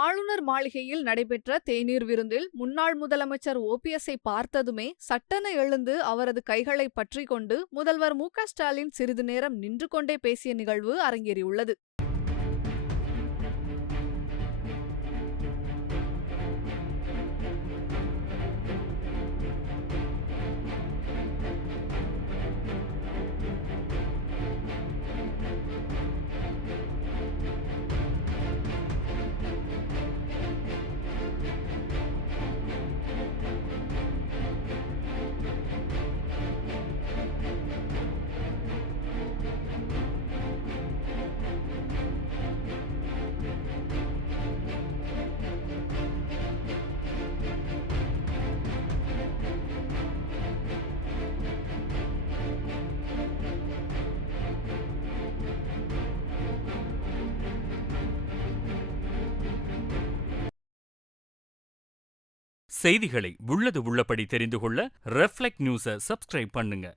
ஆளுநர் மாளிகையில் நடைபெற்ற தேநீர் விருந்தில் முன்னாள் முதலமைச்சர் ஓபிஎஸ்ஐ பார்த்ததுமே சட்டென எழுந்து அவரது கைகளை பற்றிக் கொண்டு முதல்வர் மு.க.ஸ்டாலின் சிறிது நேரம் நின்று கொண்டே பேசிய நிகழ்வு அரங்கேறியுள்ளது. செய்திகளை உள்ளது உள்ளபடி தெரிந்து கொள்ள ரெஃப்ளெக்ட் நியூஸை சப்ஸ்கிரைப் பண்ணுங்க.